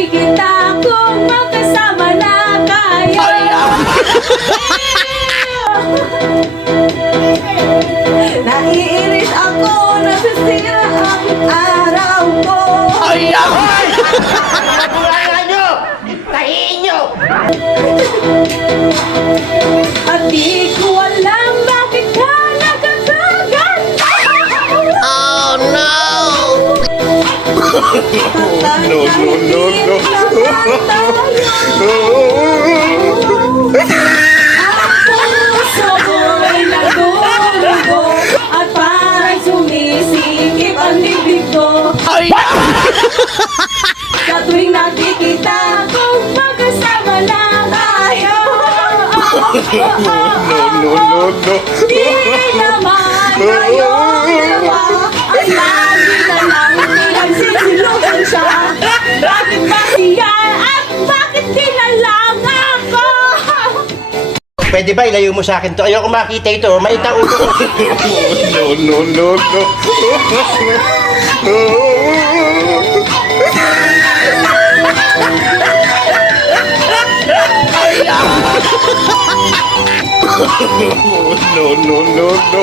nakikita kung magkasama na tayo Naiinis No, no, no, no Sa tuwing nakikita kong magkasama na tayo. No, no, no, no. Di naman Pwede ba ilayo mo sa akin to? Ayoko makita ito. Maita ulo ko. no, no, no, no. no, no, no, no.